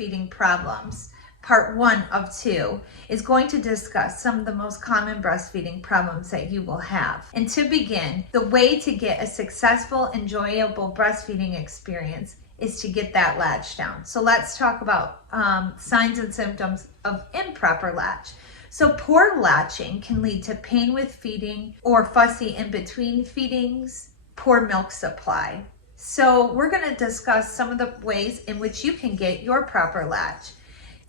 breastfeeding problems. Part 1 of 2 is going to discuss some of the most common breastfeeding problems that you will have. And to begin, the way to get a successful, enjoyable breastfeeding experience is to get that latch down. So let's talk about signs and symptoms of improper latch. So poor latching can lead to pain with feeding or fussy in between feedings, poor milk supply. So we're going to discuss some of the ways in which you can get your proper latch.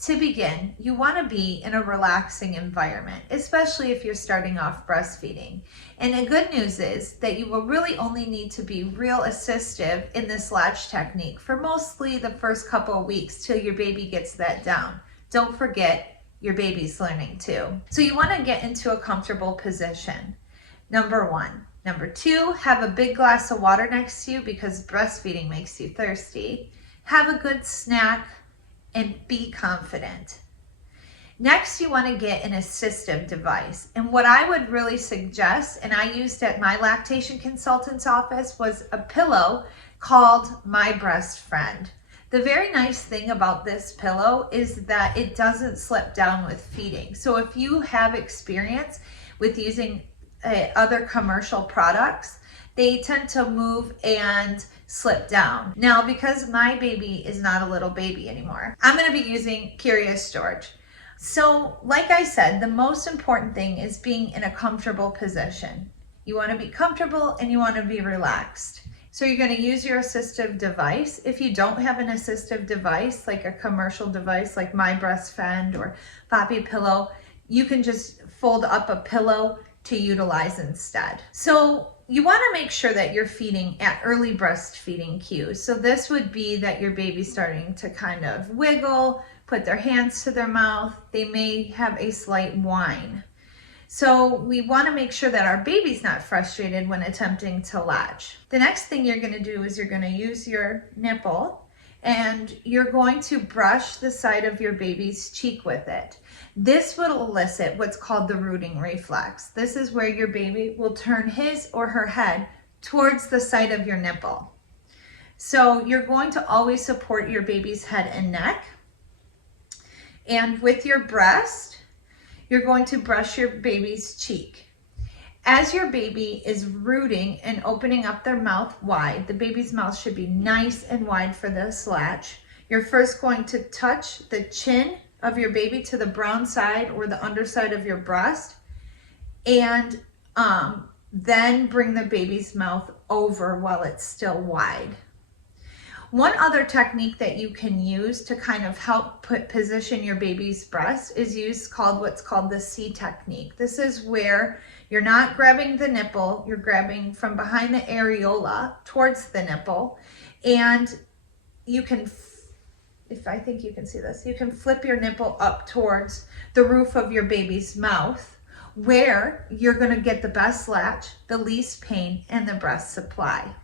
To begin, you want to be in a relaxing environment, especially if you're starting off breastfeeding. And the good news is that you will really only need to be real assistive in this latch technique for mostly the first couple of weeks till your baby gets that down. Don't forget, your baby's learning too. So you want to get into a comfortable position, number 1. Number 2, have a big glass of water next to you because breastfeeding makes you thirsty. Have a good snack and be confident. Next, you want to get an assistive device. And what I would really suggest, and I used at my lactation consultant's office, was a pillow called My Breast Friend. The very nice thing about this pillow is that it doesn't slip down with feeding. So if you have experience with using other commercial products, they tend to move and slip down. Now, because my baby is not a little baby anymore, I'm going to be using Curious Storage. So like I said, the most important thing is being in a comfortable position. You want to be comfortable and you want to be relaxed. So you're going to use your assistive device. If you don't have an assistive device, like a commercial device like My Breast Friend or Poppy Pillow, you can just fold up a pillow to utilize instead. So you want to make sure that you're feeding at early breastfeeding cues. So this would be that your baby's starting to kind of wiggle, put their hands to their mouth. They may have a slight whine. So we want to make sure that our baby's not frustrated when attempting to latch. The next thing you're going to do is you're going to use your nipple and you're going to brush the side of your baby's cheek with it. This will elicit what's called the rooting reflex. This is where your baby will turn his or her head towards the side of your nipple. So you're going to always support your baby's head and neck. And with your breast, you're going to brush your baby's cheek. As your baby is rooting and opening up their mouth wide, the baby's mouth should be nice and wide for this latch. You're first going to touch the chin of your baby to the brown side or the underside of your breast, and then bring the baby's mouth over while it's still wide. One other technique that you can use to kind of help position your baby's breast is what's called the C technique. This is where you're not grabbing the nipple, you're grabbing from behind the areola towards the nipple, and you can, I think you can see this, you can flip your nipple up towards the roof of your baby's mouth, where you're going to get the best latch, the least pain, and the breast supply.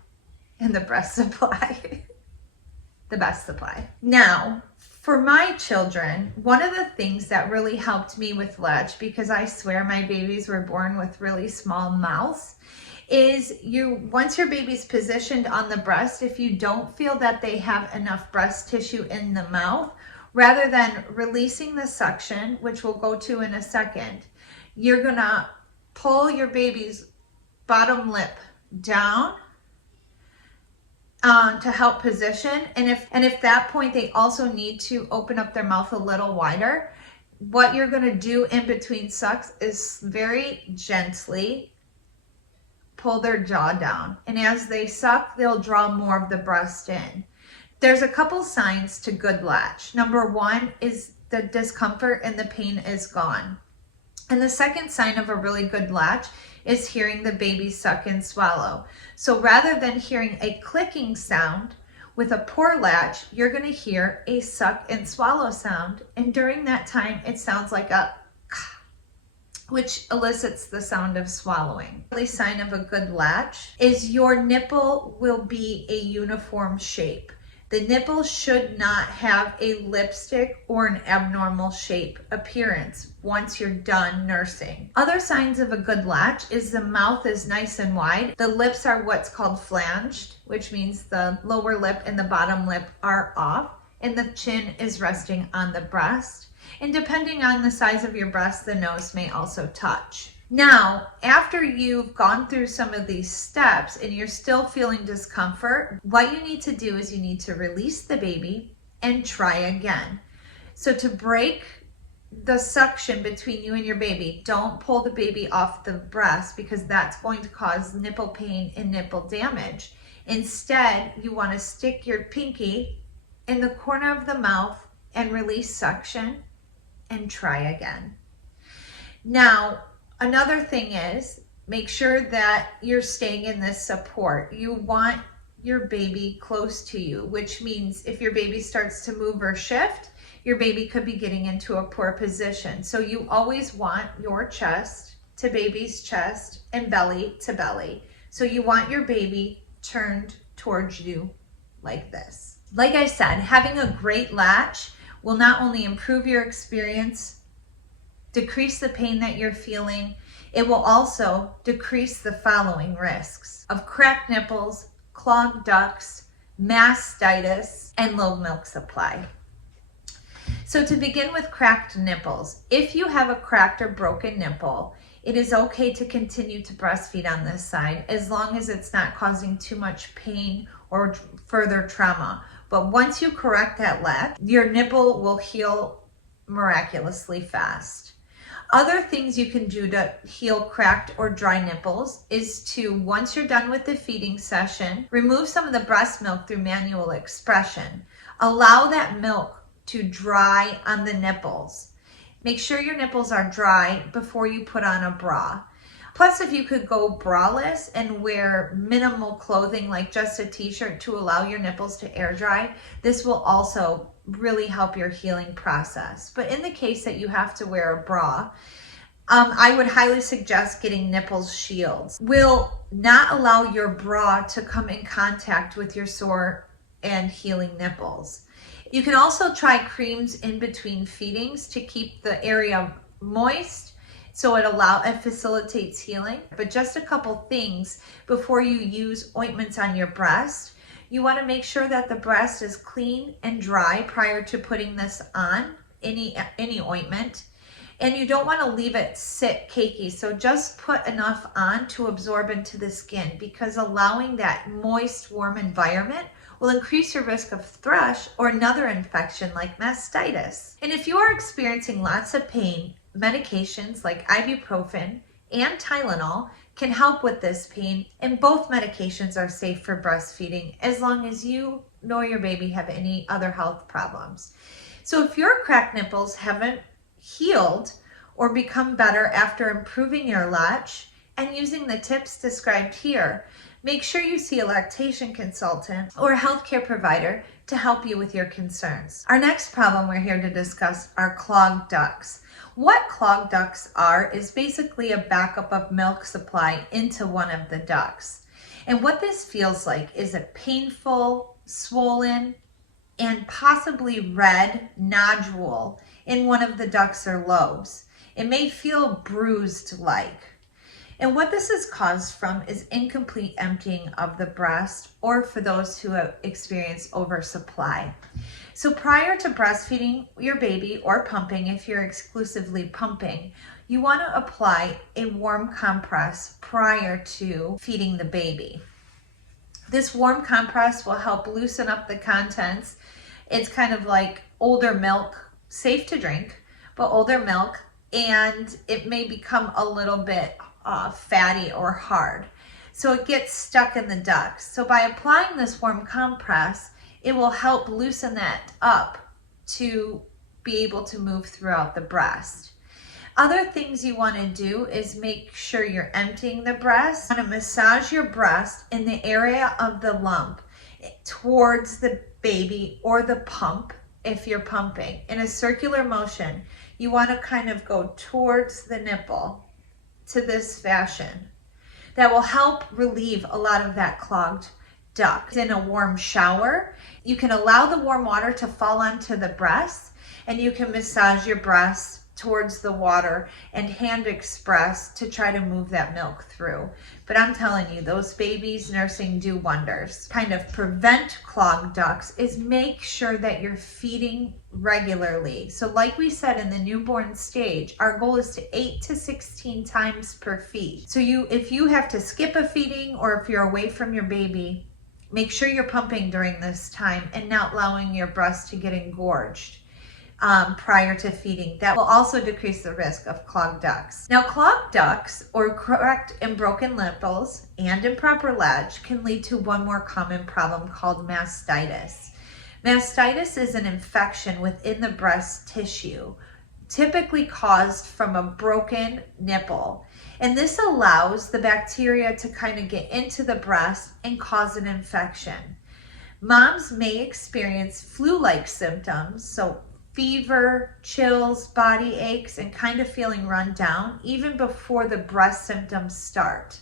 The best supply. Now, for my children, one of the things that really helped me with latch, because I swear my babies were born with really small mouths, is once your baby's positioned on the breast, if you don't feel that they have enough breast tissue in the mouth, rather than releasing the suction, which we'll go to in a second, you're gonna pull your baby's bottom lip down to help position. And if that point they also need to open up their mouth a little wider, what you're gonna do in between sucks is very gently pull their jaw down. And as they suck, they'll draw more of the breast in. There's a couple signs to good latch. Number 1 is the discomfort and the pain is gone. And the second sign of a really good latch is hearing the baby suck and swallow. So rather than hearing a clicking sound with a poor latch, you're going to hear a suck and swallow sound. And during that time, it sounds like a which elicits the sound of swallowing. The sign of a good latch is your nipple will be a uniform shape. The nipple should not have a lipstick or an abnormal shape appearance once you're done nursing. Other signs of a good latch is the mouth is nice and wide. The lips are what's called flanged, which means the lower lip and the bottom lip are off. and the chin is resting on the breast. And depending on the size of your breast, the nose may also touch. Now, after you've gone through some of these steps and you're still feeling discomfort, what you need to do is you need to release the baby and try again. So to break the suction between you and your baby, don't pull the baby off the breast because that's going to cause nipple pain and nipple damage. Instead, you want to stick your pinky in the corner of the mouth and release suction and try again. Now, another thing is make sure that you're staying in this support. You want your baby close to you, which means if your baby starts to move or shift, your baby could be getting into a poor position. So you always want your chest to baby's chest and belly to belly. So you want your baby turned towards you like this. Like I said, having a great latch will not only improve your experience, decrease the pain that you're feeling, it will also decrease the following risks of cracked nipples, clogged ducts, mastitis, and low milk supply. So to begin with cracked nipples, if you have a cracked or broken nipple, it is okay to continue to breastfeed on this side as long as it's not causing too much pain or further trauma. But once you correct that latch, your nipple will heal miraculously fast. Other things you can do to heal cracked or dry nipples is to, once you're done with the feeding session, remove some of the breast milk through manual expression. Allow that milk to dry on the nipples. Make sure your nipples are dry before you put on a bra. Plus, if you could go braless and wear minimal clothing like just a t-shirt to allow your nipples to air dry, this will also really help your healing process. But in the case that you have to wear a bra, I would highly suggest getting nipples shields. Will not allow your bra to come in contact with your sore and healing nipples. You can also try creams in between feedings to keep the area moist, so it facilitates healing. But just a couple things before you use ointments on your breast. You want to make sure that the breast is clean and dry prior to putting this on, any ointment. And you don't want to leave it sit cakey. So just put enough on to absorb into the skin, because allowing that moist, warm environment will increase your risk of thrush or another infection like mastitis. And if you are experiencing lots of pain, medications like ibuprofen and Tylenol can help with this pain, and both medications are safe for breastfeeding as long as you nor your baby have any other health problems. So if your cracked nipples haven't healed or become better after improving your latch and using the tips described here, make sure you see a lactation consultant or a healthcare provider to help you with your concerns. Our next problem we're here to discuss are clogged ducts. What clogged ducts are is basically a backup of milk supply into one of the ducts. And what this feels like is a painful, swollen, and possibly red nodule in one of the ducts or lobes. It may feel bruised-like. And what this is caused from is incomplete emptying of the breast, or for those who have experienced oversupply. So prior to breastfeeding your baby or pumping, if you're exclusively pumping, you want to apply a warm compress prior to feeding the baby. This warm compress will help loosen up the contents. It's kind of like older milk, safe to drink, but older milk, and it may become a little bit fatty or hard. So it gets stuck in the ducts. So by applying this warm compress, it will help loosen that up to be able to move throughout the breast. Other things you want to do is make sure you're emptying the breast. You want to massage your breast in the area of the lump towards the baby or the pump if you're pumping. In a circular motion, you want to kind of go towards the nipple to this fashion. That will help relieve a lot of that clogged duct. In a warm shower, you can allow the warm water to fall onto the breast, and you can massage your breast towards the water and hand express to try to move that milk through. But I'm telling you, those babies nursing do wonders. Kind of prevent clogged ducts is make sure that you're feeding regularly. So like we said, in the newborn stage, our goal is to 8 to 16 times per feed. So if you have to skip a feeding, or if you're away from your baby, make sure you're pumping during this time and not allowing your breast to get engorged prior to feeding. That will also decrease the risk of clogged ducts. Now, clogged ducts, or cracked and broken nipples and improper latch, can lead to one more common problem called mastitis. Mastitis is an infection within the breast tissue, typically caused from a broken nipple. And this allows the bacteria to kind of get into the breast and cause an infection. Moms may experience flu-like symptoms, so fever, chills, body aches, and kind of feeling run down even before the breast symptoms start.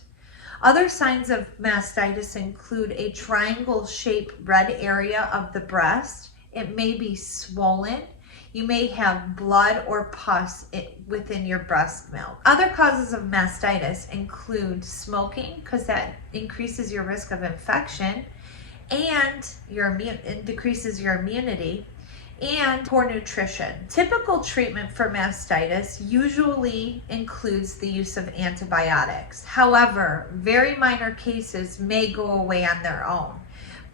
Other signs of mastitis include a triangle-shaped red area of the breast. It may be swollen. You may have blood or pus within your breast milk. Other causes of mastitis include smoking, because that increases your risk of infection, and it decreases your immunity, and poor nutrition. Typical treatment for mastitis usually includes the use of antibiotics. However, very minor cases may go away on their own.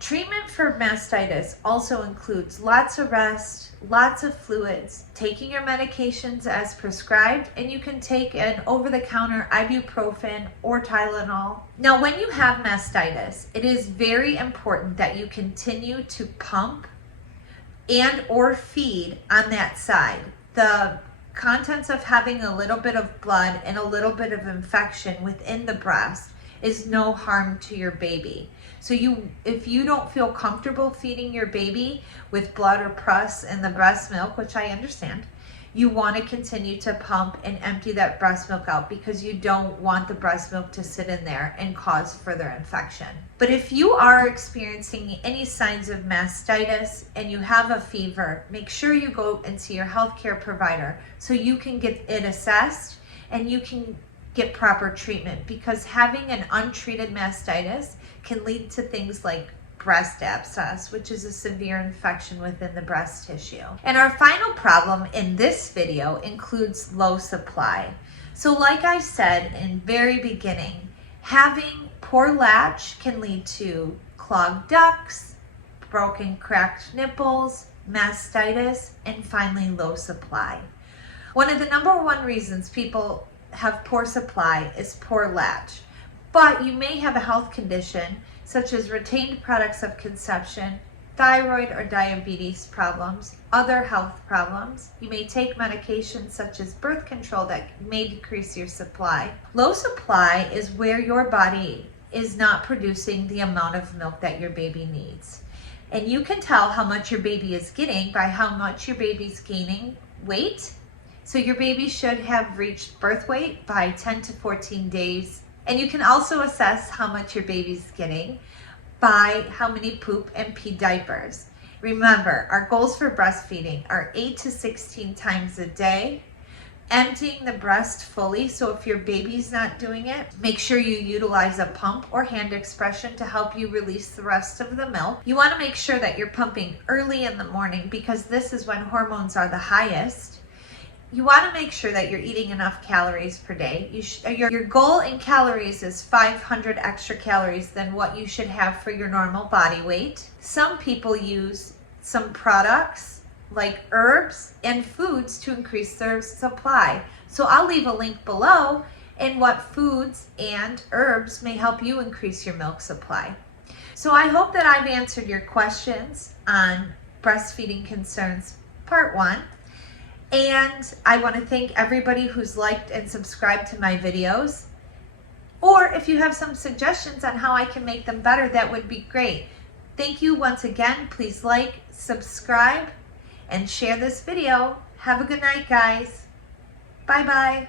Treatment for mastitis also includes lots of rest, lots of fluids, taking your medications as prescribed, and you can take an over-the-counter ibuprofen or Tylenol. Now, when you have mastitis, it is very important that you continue to pump and or feed on that side. The contents of having a little bit of blood and a little bit of infection within the breast is no harm to your baby. So if you don't feel comfortable feeding your baby with blood or pus in the breast milk, which I understand, you want to continue to pump and empty that breast milk out, because you don't want the breast milk to sit in there and cause further infection. But if you are experiencing any signs of mastitis and you have a fever, make sure you go and see your healthcare provider so you can get it assessed and you can get proper treatment, because having an untreated mastitis can lead to things like breast abscess, which is a severe infection within the breast tissue. And our final problem in this video includes low supply. So like I said in very beginning, having poor latch can lead to clogged ducts, broken, cracked nipples, mastitis, and finally low supply. One of the #1 reasons people have poor supply is poor latch. But you may have a health condition such as retained products of conception, thyroid or diabetes problems, other health problems. You may take medications such as birth control that may decrease your supply. Low supply is where your body is not producing the amount of milk that your baby needs. And you can tell how much your baby is getting by how much your baby's gaining weight. So your baby should have reached birth weight by 10 to 14 days. And you can also assess how much your baby's getting by how many poop and pee diapers. Remember, our goals for breastfeeding are 8 to 16 times a day, emptying the breast fully. So if your baby's not doing it, make sure you utilize a pump or hand expression to help you release the rest of the milk. You want to make sure that you're pumping early in the morning, because this is when hormones are the highest. You want to make sure that you're eating enough calories per day. Your goal in calories is 500 extra calories than what you should have for your normal body weight. Some people use some products like herbs and foods to increase their supply. So I'll leave a link below in what foods and herbs may help you increase your milk supply. So I hope that I've answered your questions on breastfeeding concerns part 1. And I want to thank everybody who's liked and subscribed to my videos. Or if you have some suggestions on how I can make them better, that would be great. Thank you once again. Please like, subscribe, and share this video. Have a good night, guys. Bye-bye.